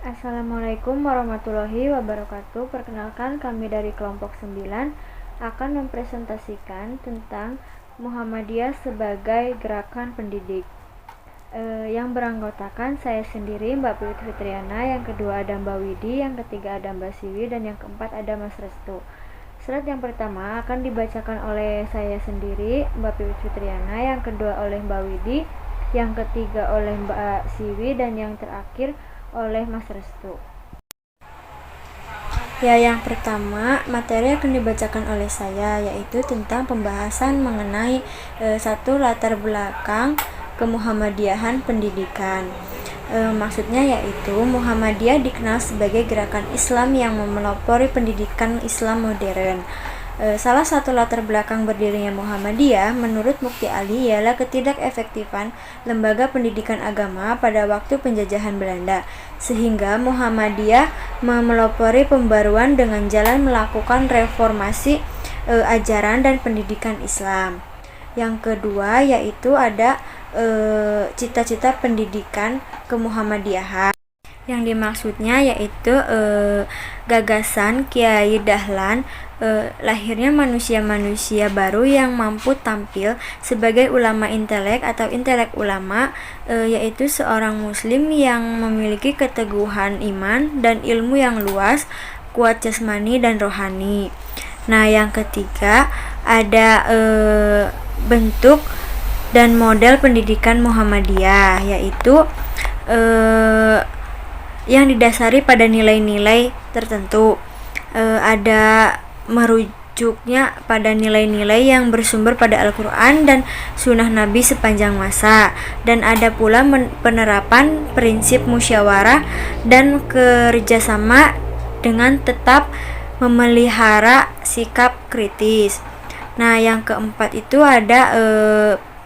Assalamualaikum warahmatullahi wabarakatuh. Perkenalkan, kami dari kelompok 9 akan mempresentasikan tentang Muhammadiyah sebagai gerakan pendidik yang beranggotakan saya sendiri, Mbak Putri Fitriana, yang kedua ada Mbak Widi, yang ketiga ada Mbak Siwi, dan yang keempat ada Mas Restu. Surat yang pertama akan dibacakan oleh saya sendiri, Mbak Putri Fitriana, yang kedua oleh Mbak Widi, yang ketiga oleh Mbak Siwi, dan yang terakhir oleh Mas Restu. Ya, yang pertama, materi akan dibacakan oleh saya, yaitu tentang pembahasan mengenai satu latar belakang kemuhammadiyahan pendidikan. Maksudnya yaitu Muhammadiyah dikenal sebagai gerakan Islam yang memelopori pendidikan Islam modern. Salah satu latar belakang berdirinya Muhammadiyah menurut Mukti Ali ialah ketidakefektifan lembaga pendidikan agama pada waktu penjajahan Belanda, sehingga Muhammadiyah memelopori pembaruan dengan jalan melakukan reformasi ajaran dan pendidikan Islam. Yang kedua yaitu ada cita-cita pendidikan kemuhammadiyahan. Yang dimaksudnya yaitu gagasan Kiai Dahlan, lahirnya manusia-manusia baru yang mampu tampil sebagai ulama intelek atau intelek ulama, yaitu seorang muslim yang memiliki keteguhan iman dan ilmu yang luas, kuat jasmani dan rohani. Nah, yang ketiga ada bentuk dan model pendidikan Muhammadiyah, yaitu yang didasari pada nilai-nilai tertentu. Ada merujuknya pada nilai-nilai yang bersumber pada Al-Quran dan Sunnah Nabi sepanjang masa, dan ada pula penerapan prinsip musyawarah dan kerjasama dengan tetap memelihara sikap kritis. Nah, yang keempat itu ada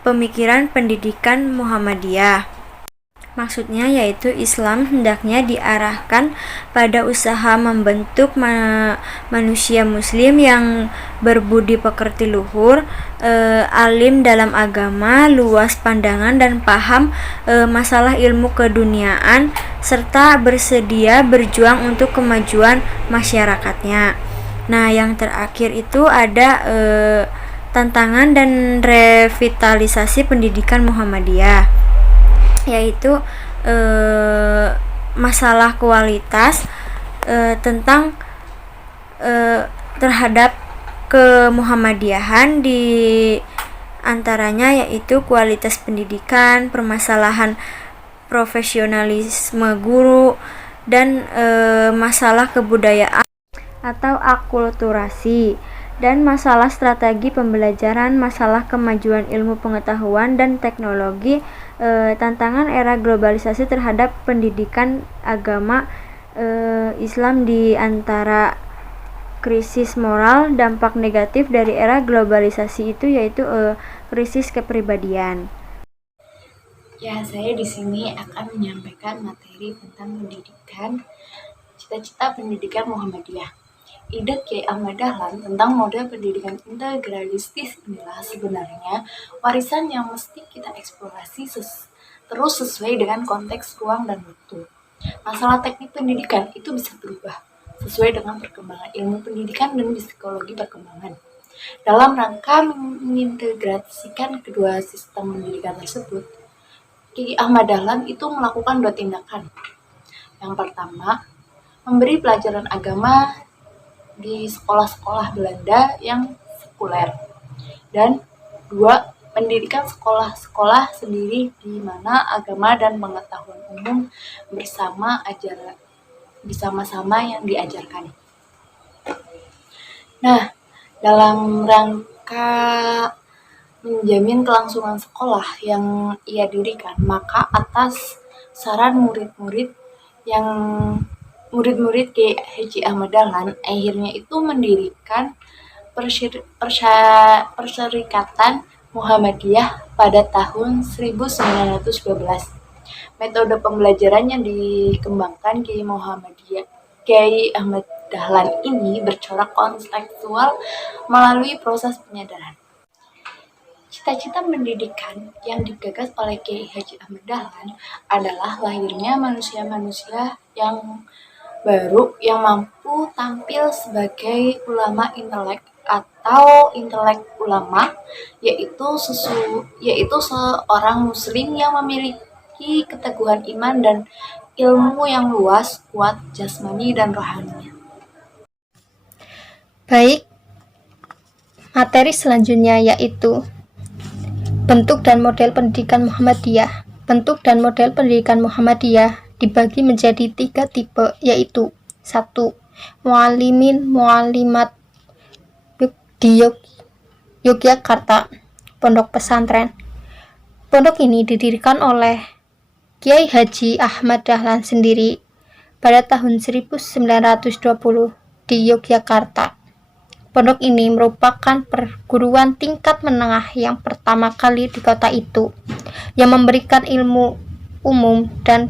pemikiran pendidikan Muhammadiyah. Maksudnya yaitu Islam hendaknya diarahkan pada usaha membentuk manusia muslim yang berbudi pekerti luhur, alim dalam agama, luas pandangan dan paham masalah ilmu keduniaan, serta bersedia berjuang untuk kemajuan masyarakatnya. Nah, yang terakhir itu ada tantangan dan revitalisasi pendidikan Muhammadiyah, yaitu masalah kualitas tentang terhadap kemuhammadiyahan, di antaranya yaitu kualitas pendidikan, permasalahan profesionalisme guru, dan masalah kebudayaan atau akulturasi, dan masalah strategi pembelajaran, masalah kemajuan ilmu pengetahuan dan teknologi, tantangan era globalisasi terhadap pendidikan agama Islam, di antara krisis moral, dampak negatif dari era globalisasi itu yaitu krisis kepribadian. Ya, saya di sini akan menyampaikan materi tentang pendidikan, cita-cita pendidikan Muhammadiyah. Ide Kiai Ahmad Dahlan tentang model pendidikan integralistis inilah sebenarnya warisan yang mesti kita eksplorasi terus sesuai dengan konteks ruang dan waktu. Masalah teknik pendidikan itu bisa berubah sesuai dengan perkembangan ilmu pendidikan dan psikologi perkembangan. Dalam rangka mengintegrasikan kedua sistem pendidikan tersebut, Kiai Ahmad Dahlan itu melakukan dua tindakan. Yang pertama, memberi pelajaran agama di sekolah-sekolah Belanda yang sekuler, dan dua, mendirikan sekolah-sekolah sendiri di mana agama dan pengetahuan umum bersama-sama yang diajarkan. Nah, dalam rangka menjamin kelangsungan sekolah yang ia dirikan, maka atas saran murid-murid Kiai Haji Ahmad Dahlan akhirnya itu mendirikan Perserikatan Muhammadiyah pada tahun 1912. Metode pembelajaran yang dikembangkan Kiai Ahmad Dahlan ini bercorak kontekstual melalui proses penyadaran. Cita-cita pendidikan yang digagas oleh Kiai Haji Ahmad Dahlan adalah lahirnya manusia-manusia yang baru yang mampu tampil sebagai ulama intelek atau intelek ulama, yaitu seorang muslim yang memiliki keteguhan iman dan ilmu yang luas, kuat jasmani dan rohaninya. Baik, materi selanjutnya yaitu bentuk dan model pendidikan Muhammadiyah. Bentuk dan model pendidikan Muhammadiyah dibagi menjadi 3 tipe, yaitu 1. Muallimin muallimat di Yogyakarta, pondok pesantren. Pondok ini didirikan oleh Kiai Haji Ahmad Dahlan sendiri pada tahun 1920 di Yogyakarta. Pondok ini merupakan perguruan tingkat menengah yang pertama kali di kota itu, yang memberikan ilmu umum dan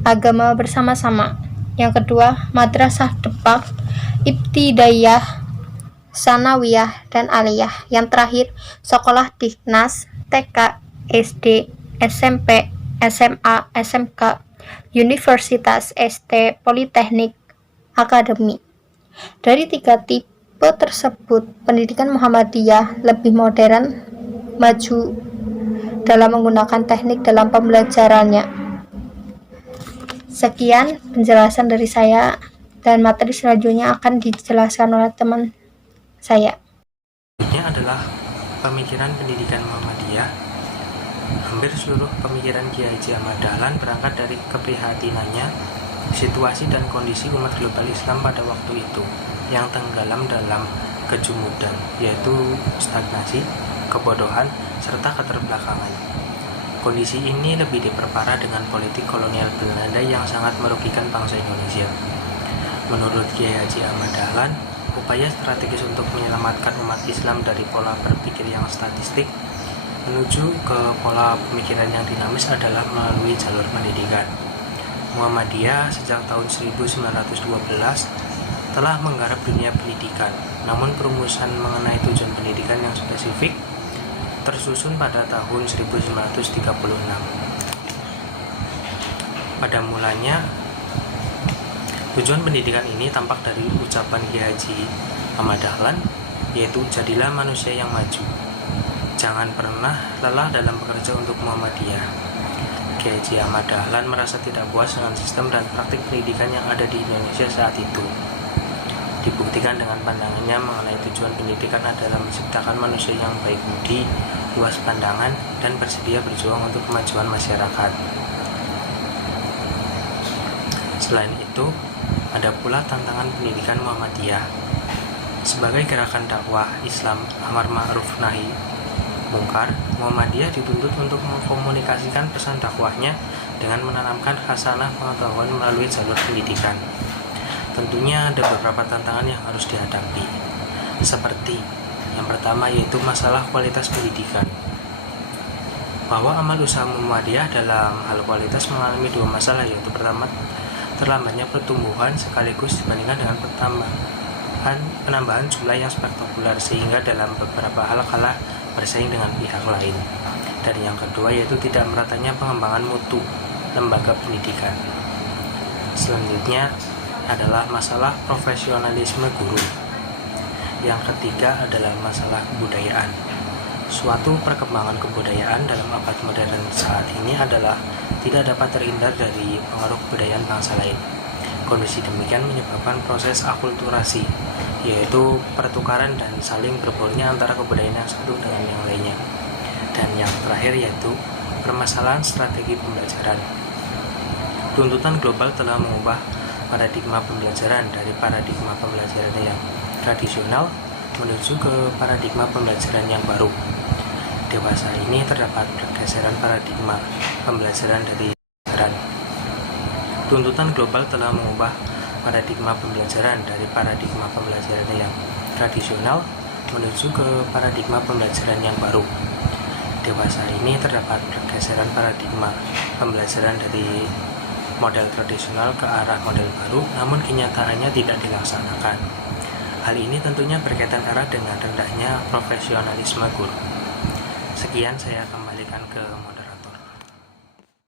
agama bersama-sama. Yang kedua, Madrasah Depak, Ibtidaiyah, Sanawiyah, dan Aliyah. Yang terakhir, Sekolah Dinas, TK, SD, SMP, SMA, SMK, Universitas, ST, Politeknik, Akademi. Dari 3 tipe tersebut, pendidikan Muhammadiyah lebih modern, maju dalam menggunakan teknik dalam pembelajarannya. Sekian penjelasan dari saya, dan materi selanjutnya akan dijelaskan oleh teman saya. Selanjutnya adalah pemikiran pendidikan Muhammadiyah. Hampir seluruh pemikiran Kiai Haji Ahmad Dahlan berangkat dari keprihatinannya situasi dan kondisi umat global Islam pada waktu itu yang tenggelam dalam kejumudan, yaitu stagnasi, kebodohan, serta keterbelakangan. Kondisi ini lebih diperparah dengan politik kolonial Belanda yang sangat merugikan bangsa Indonesia. Menurut Kiai Haji Ahmad Dahlan, upaya strategis untuk menyelamatkan umat Islam dari pola berpikir yang statistik menuju ke pola pemikiran yang dinamis adalah melalui jalur pendidikan. Muhammadiyah sejak tahun 1912 telah menggarap dunia pendidikan, namun perumusan mengenai tujuan pendidikan yang spesifik tersusun pada tahun 1936. Pada mulanya, tujuan pendidikan ini tampak dari ucapan Kiai Haji Ahmad Dahlan, yaitu jadilah manusia yang maju. Jangan pernah lelah dalam bekerja untuk Muhammadiyah. Kiai Haji Ahmad Dahlan merasa tidak puas dengan sistem dan praktik pendidikan yang ada di Indonesia saat itu. Dibuktikan dengan pandangannya mengenai tujuan pendidikan adalah menciptakan manusia yang baik budi, luas pandangan, dan bersedia berjuang untuk kemajuan masyarakat. Selain itu, ada pula tantangan pendidikan Muhammadiyah. Sebagai gerakan dakwah Islam amar ma'ruf nahi mungkar, Muhammadiyah dituntut untuk mengkomunikasikan pesan dakwahnya dengan menanamkan khasanah pengetahuan melalui jalur pendidikan. Tentunya ada beberapa tantangan yang harus dihadapi, seperti yang pertama yaitu masalah kualitas pendidikan. Bahwa amal usaha Muhammadiyah dalam hal kualitas mengalami 2 masalah, yaitu pertama, terlambatnya pertumbuhan sekaligus dibandingkan dengan penambahan jumlah yang spektakuler sehingga dalam beberapa hal kalah bersaing dengan pihak lain. Dan yang kedua yaitu tidak meratanya pengembangan mutu lembaga pendidikan. Selanjutnya adalah masalah profesionalisme guru. Yang ketiga adalah masalah kebudayaan. Suatu perkembangan kebudayaan dalam abad modern saat ini adalah tidak dapat terhindar dari pengaruh kebudayaan bangsa lain. Kondisi demikian menyebabkan proses akulturasi, yaitu pertukaran dan saling berbaurnya antara kebudayaan yang satu dengan yang lainnya. Dan yang terakhir yaitu permasalahan strategi pembelajaran. Tuntutan global telah mengubah paradigma pembelajaran dari paradigma pembelajaran yang tradisional menuju ke paradigma pembelajaran yang baru. Dewasa ini terdapat pergeseran paradigma pembelajaran dari pembelajaran. Tuntutan global telah mengubah paradigma pembelajaran dari paradigma pembelajaran yang tradisional menuju ke paradigma pembelajaran yang baru. Dewasa ini terdapat pergeseran paradigma pembelajaran dari model tradisional ke arah model baru, namun kenyataannya tidak dilaksanakan. Hal ini tentunya berkaitan erat dengan rendahnya profesionalisme guru. Sekian, saya kembalikan ke moderator.